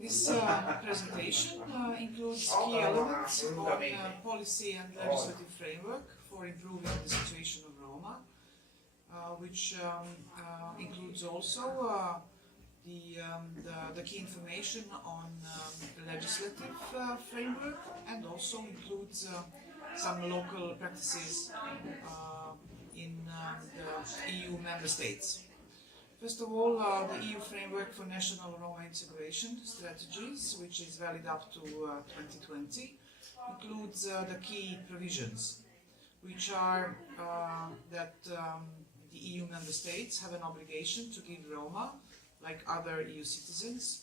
This presentation includes key elements on policy and legislative framework for improving the situation of Roma, which includes also the key information on the legislative framework, and also includes some local practices in the EU member states. First of all, the EU framework for national Roma integration strategies, which is valid up to 2020, includes the key provisions, which are that the EU member states have an obligation to give Roma, like other EU citizens,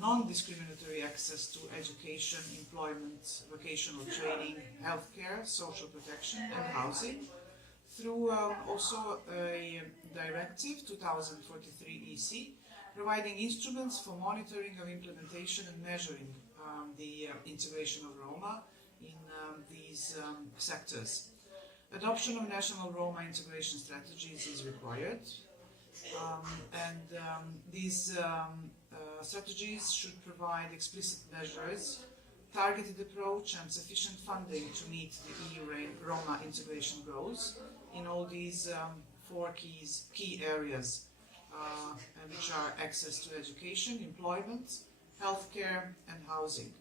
non-discriminatory access to education, employment, vocational training, healthcare, social protection and housing, through also a directive 2043 EC, providing instruments for monitoring of implementation and measuring the integration of Roma in these sectors. Adoption of national Roma integration strategies is required, and these strategies should provide explicit measures, targeted approach and sufficient funding to meet the EU Roma integration goals in all these four key areas, which are access to education, employment, healthcare and housing.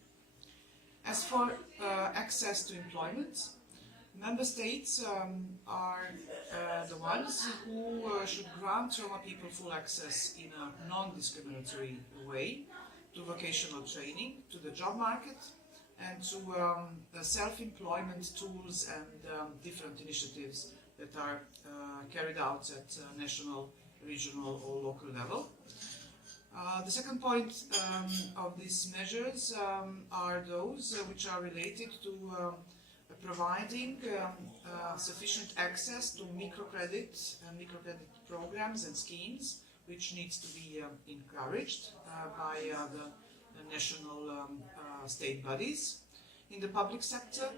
As for access to employment, member states are the ones who should grant Roma people full access in a non-discriminatory way to vocational training, to the job market, and to self-employment tools and different initiatives that are carried out at national, regional or local level. The second point of these measures are those which are related to providing sufficient access to microcredit and microcredit programs and schemes, which needs to be encouraged by the national state bodies. In the public sector,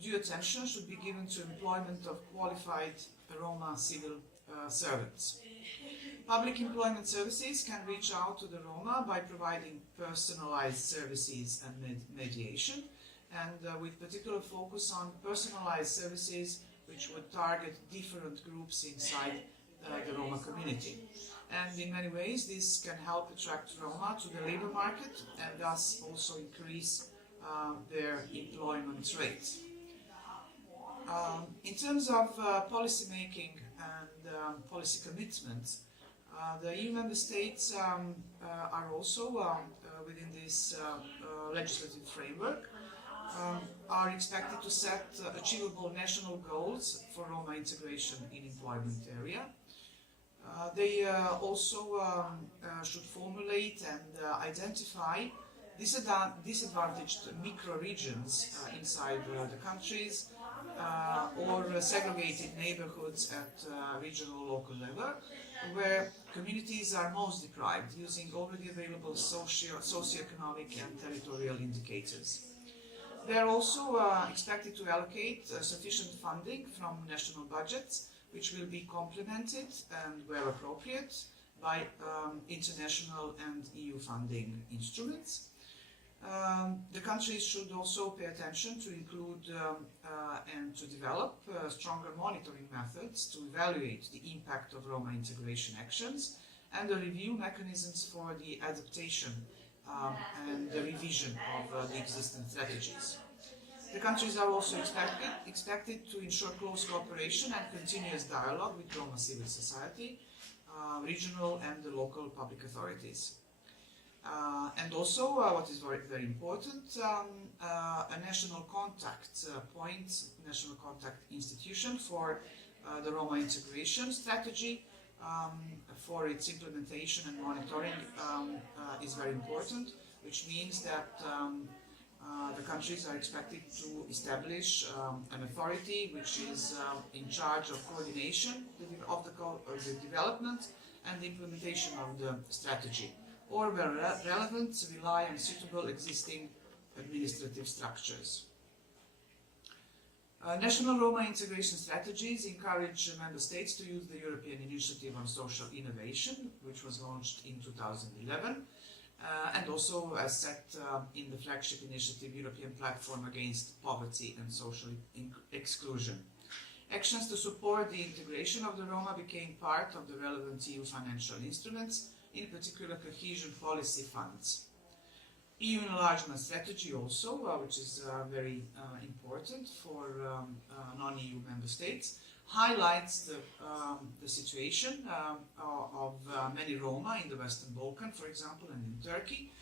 due attention should be given to employment of qualified Roma civil servants. Public employment services can reach out to the Roma by providing personalized services and mediation, and with particular focus on personalized services which would target different groups inside the Roma community. And in many ways this can help attract Roma to the labor market and thus also increase their employment rate. In terms of policy making and policy commitment, the EU member states are also within this legislative framework are expected to set achievable national goals for Roma integration in employment area. They also should formulate and identify disadvantaged micro-regions inside the countries or segregated neighborhoods at regional local level, where communities are most deprived, using already available socioeconomic and territorial indicators. They are also expected to allocate sufficient funding from national budgets, which will be complemented and, where appropriate, by international and EU funding instruments. The countries should also pay attention to include and to develop stronger monitoring methods to evaluate the impact of Roma integration actions and the review mechanisms for the adaptation and the revision of the existing strategies. The countries are also expected to ensure close cooperation and continuous dialogue with Roma civil society, regional and the local public authorities. And also, what is very, very important, a national contact point, national contact institution for the Roma integration strategy, for its implementation and monitoring is very important, which means that the countries are expected to establish an authority which is in charge of coordination of the development and the implementation of the strategy, or where relevant, rely on suitable existing administrative structures. National Roma integration strategies encourage member states to use the European Initiative on Social Innovation, which was launched in 2011, and and also as set in the flagship initiative European Platform Against Poverty and Social Exclusion. Actions to support the integration of the Roma became part of the relevant EU financial instruments, in particular cohesion policy funds. EU enlargement strategy also, which is very important for non-EU member states, highlights the situation of many Roma in the Western Balkans, for example, and in Turkey,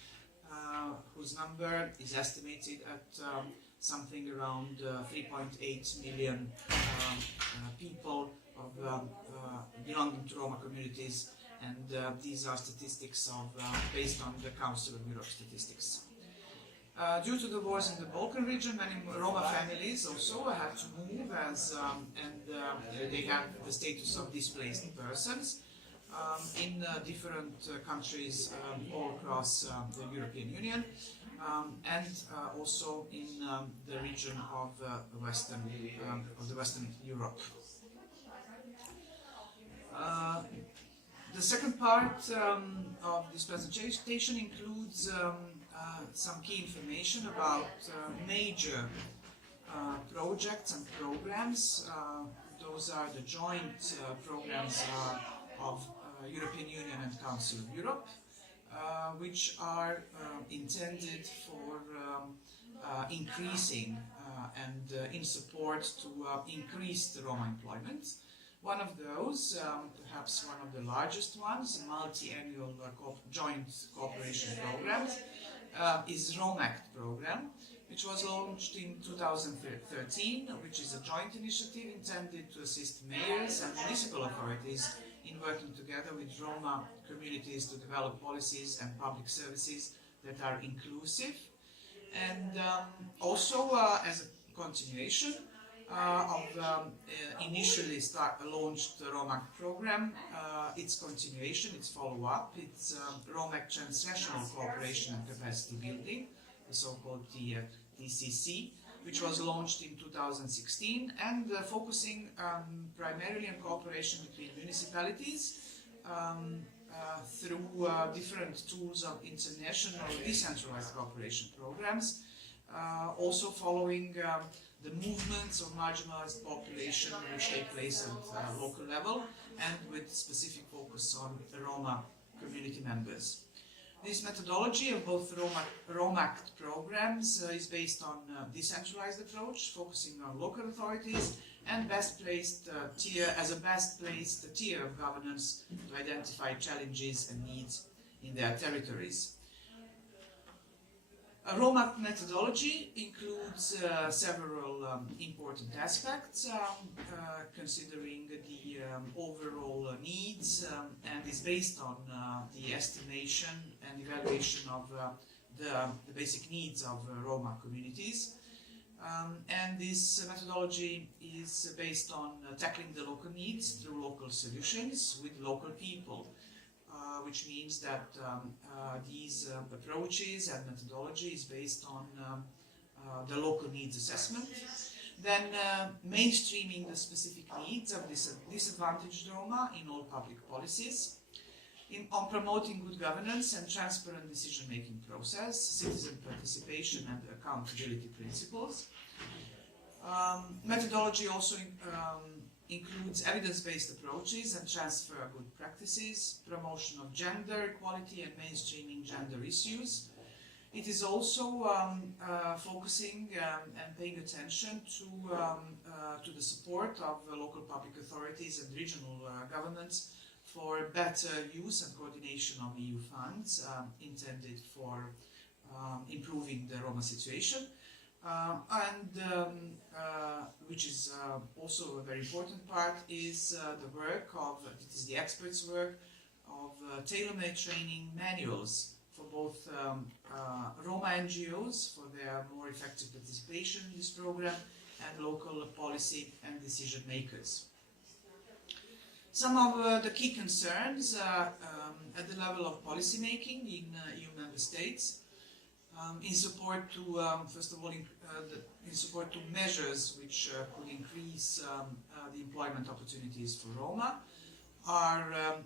whose number is estimated at something around 3.8 million people belonging to Roma communities, and these are statistics based on the Council of Europe statistics. Due to the wars in the Balkan region, many Roma families also had to move and they have the status of displaced persons in different countries all across the European Union and also in the region of Western Europe. The second part of this presentation includes some key information about major projects and programs. Those are the joint programs of European Union and Council of Europe, which are intended for increasing and in support to increase the Roma employment. One of those, perhaps one of the largest ones, multi-annual joint cooperation programs, is ROMACT program, which was launched in 2013, which is a joint initiative intended to assist mayors and municipal authorities in working together with Roma communities to develop policies and public services that are inclusive. And also as a continuation of initially launched the ROMACT program, its continuation, its follow-up, it's ROMACT Transnational Cooperation and Capacity Building, the so-called TCC, which was launched in 2016 and focusing primarily on cooperation between municipalities through different tools of international decentralized cooperation programs, also following the movements of marginalized population which take place at local level and with specific focus on the Roma community members. This methodology of both ROMACT programs is based on a decentralized approach, focusing on local authorities and best-placed as a best-placed tier of governance to identify challenges and needs in their territories. A ROMACT methodology includes several important aspects, considering the overall needs, and is based on the estimation and evaluation of the basic needs of Roma communities. And this methodology is based on tackling the local needs through local solutions with local people. Which means that these approaches and methodology is based on the local needs assessment, then mainstreaming the specific needs of disadvantaged Roma in all public policies, on promoting good governance and transparent decision-making process, citizen participation and accountability principles. Methodology also includes evidence-based approaches and transfer of good practices, promotion of gender equality and mainstreaming gender issues. It is also focusing and paying attention to the support of local public authorities and regional governments for better use and coordination of EU funds intended for improving the Roma situation. Which is also a very important part is the work of, it is the experts' work of tailor-made training manuals for both Roma NGOs for their more effective participation in this program and local policy and decision makers. Some of the key concerns at the level of policy making in EU member states in support to, first of all, in support to measures which could increase the employment opportunities for Roma, are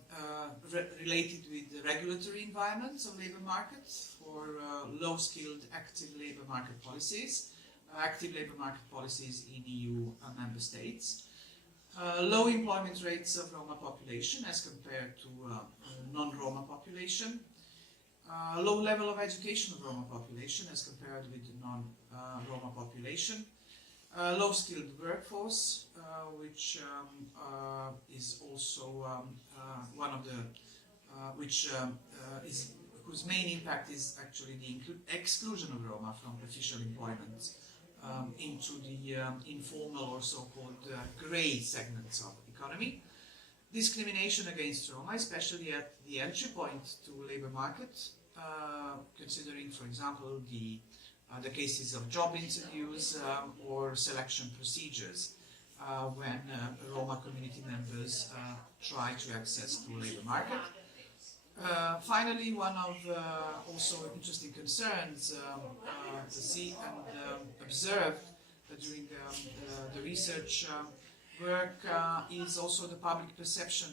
related with the regulatory environments of labour markets for low-skilled active labour market policies, active labour market policies in EU member states, low employment rates of Roma population as compared to non-Roma population, low level of education of Roma population as compared with the non-Roma population, low-skilled workforce, which is also one of the whose main impact is actually the exclusion of Roma from official employment into the informal or so-called grey segments of the economy. Discrimination against Roma, especially at the entry point to labour market, considering, for example, the cases of job interviews or selection procedures when Roma community members try to access the labour market. Finally, one of also interesting concerns to see and observe during the research work is also the public perception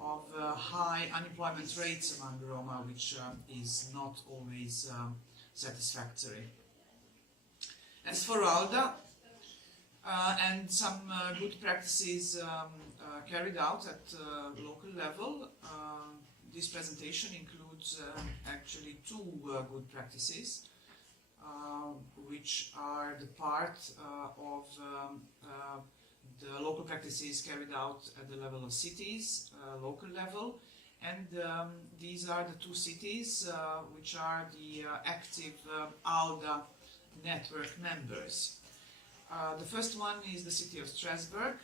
of high unemployment rates among Roma, which is not always satisfactory. As for ALDA and some good practices carried out at local level, this presentation includes actually two good practices which are the part of the local practices carried out at the level of cities, local level, and these are the two cities which are the active ALDA network members. The first one is the city of Strasbourg,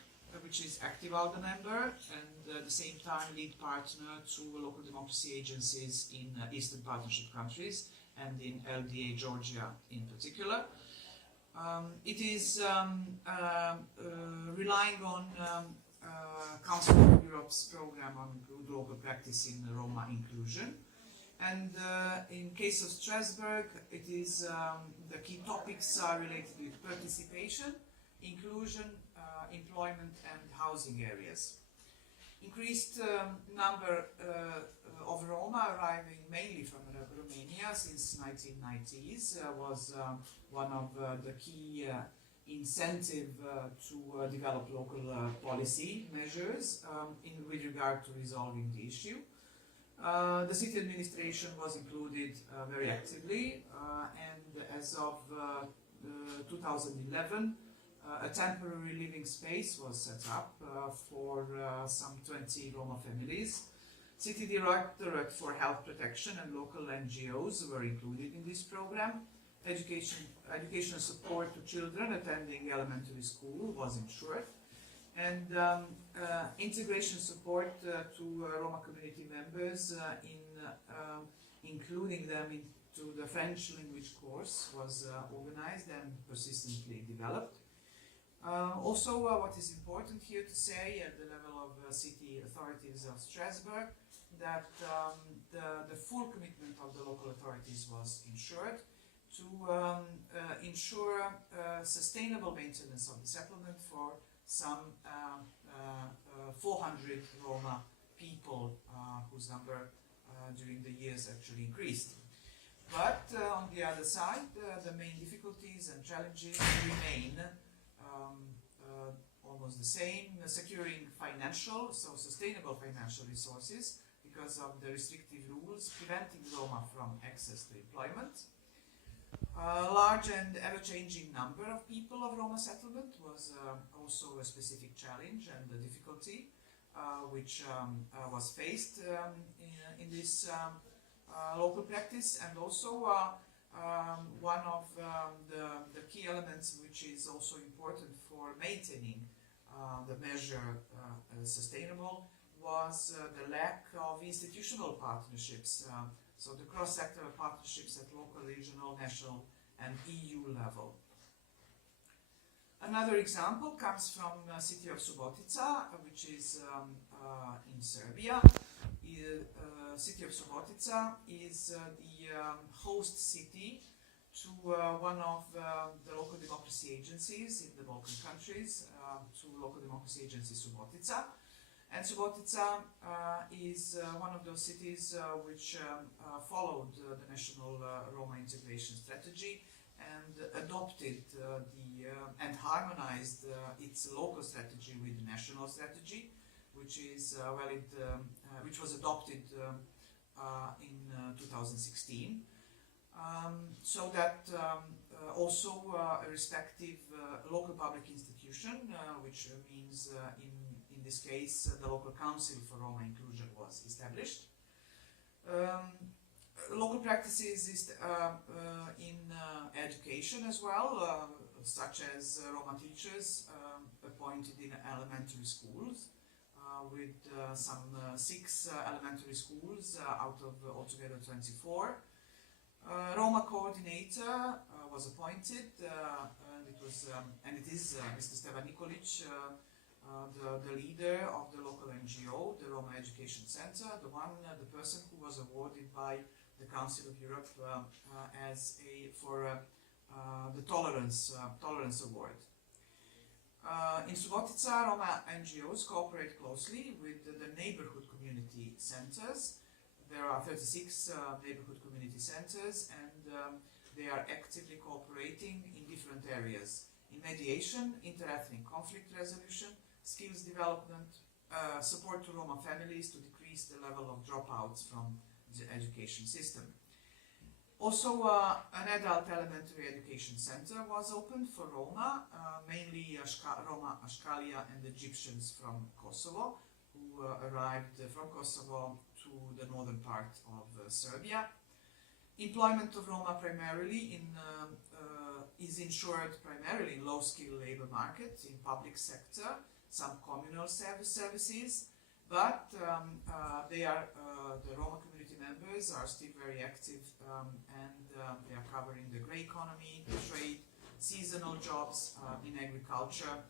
which is active ALDA member and at the same time lead partner to local democracy agencies in Eastern Partnership countries and in ALDA Georgia in particular. It is relying on Council of Europe's program on good local practice in Roma inclusion. And in case of Strasbourg, it is the key topics are related with participation, inclusion, employment and housing areas. Increased number of Roma arriving mainly from Romania since 1990s was one of the key incentive to develop local policy measures with regard to resolving the issue. The city administration was included very actively and as of 2011 a temporary living space was set up for some 20 Roma families. City Directorate for Health Protection and local NGOs were included in this program. Educational support to children attending elementary school was ensured. And integration support to Roma community members including them into the French language course was organized and persistently developed. Also, what is important here to say at the level of city authorities of Strasbourg, that the full commitment of the local authorities was ensured to ensure sustainable maintenance of the settlement for some 400 Roma people whose number during the years actually increased. But on the other side, the main difficulties and challenges remain almost the same, securing sustainable financial resources because of the restrictive rules preventing Roma from access to employment. A large and ever-changing number of people of Roma settlement was also a specific challenge and a difficulty which was faced in this local practice, and also one of the key elements which is also important for maintaining the measure sustainable was the lack of institutional partnerships, so the cross-sectoral partnerships at local, regional, national and EU level. Another example comes from the city of Subotica, which is in Serbia. City of Subotica is the host city to one of the local democracy agencies in the Balkan countries, to local democracy agency Subotica. And Subotica is one of those cities which followed the national Roma integration strategy and adopted and harmonized its local strategy with the national strategy, which is which was adopted in 2016. So that also a respective local public institution, which means in this case the local council for Roma inclusion was established. Local practices in education as well, such as Roma teachers appointed in elementary schools, with some 6 elementary schools out of altogether 24. Roma coordinator was appointed, and it is Mr. Stevan Nikolic, the leader of the local NGO, the Roma Education Center, the person who was awarded by the Council of Europe for the Tolerance Award. In Subotica, Roma NGOs cooperate closely with the neighborhood community centers. There are 36 neighborhood community centers, and they are actively cooperating in different areas: in mediation, inter-ethnic conflict resolution, skills development, support to Roma families to decrease the level of dropouts from the education system. Also, an adult elementary education center was opened for Roma, mainly Roma Ashkalia and Egyptians from Kosovo, who arrived from Kosovo to the northern part of Serbia. Employment of Roma primarily is ensured primarily in low-skill labor market, in public sector, some communal services, but the Roma community members are still very active, and they are covering the grey economy, the trade, seasonal jobs in agriculture,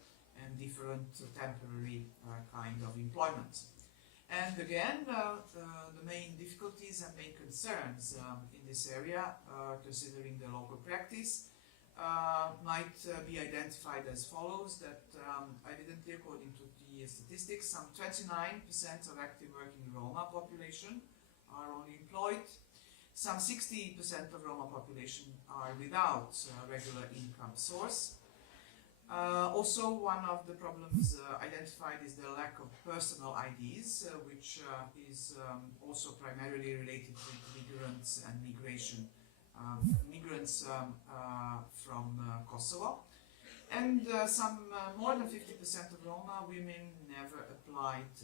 and different temporary kind of employment. And again, the main difficulties and main concerns in this area, considering the local practice, might be identified as follows: that evidently, according to the statistics, some 29% of active working Roma population are only employed. Some 60% of Roma population are without regular income source. Also, one of the problems identified is the lack of personal IDs, which is also primarily related with migrants and migration. Migrants from Kosovo, and some more than 50% of Roma women never applied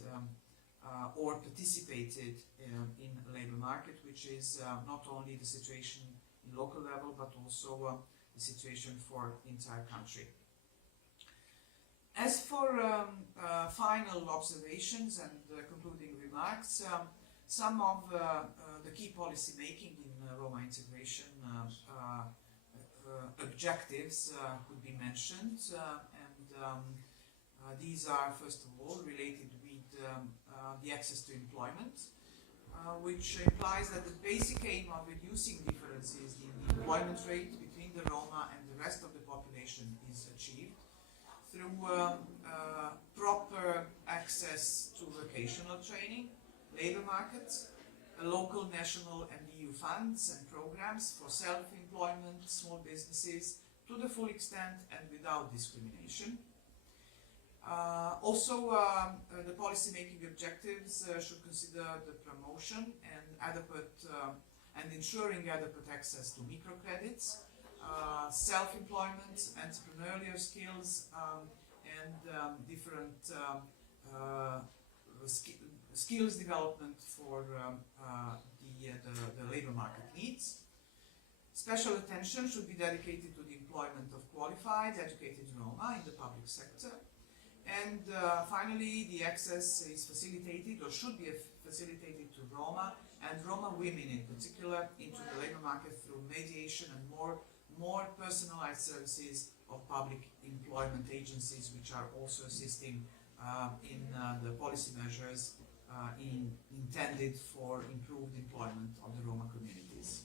or participated in the labor market, which is not only the situation in local level but also the situation for the entire country. As for final observations and concluding remarks, some of the key policy making in Roma integration objectives could be mentioned, and these are first of all related with the access to employment, which implies that the basic aim of reducing differences in the employment rate between the Roma and the rest of the population is achieved through proper access to vocational training, labor markets, local, national and EU funds and programs for self-employment, small businesses, to the full extent and without discrimination. Also, the policy-making objectives should consider the promotion and ensuring adequate access to microcredits, self-employment, entrepreneurial skills, and different skills development for the labor market needs. Special attention should be dedicated to the employment of qualified, educated Roma in the public sector. And finally, the access is facilitated or should be facilitated to Roma and Roma women in particular into the labor market through mediation and more personalized services of public employment agencies, which are also assisting in the policy measures intended for improved employment of the Roma communities.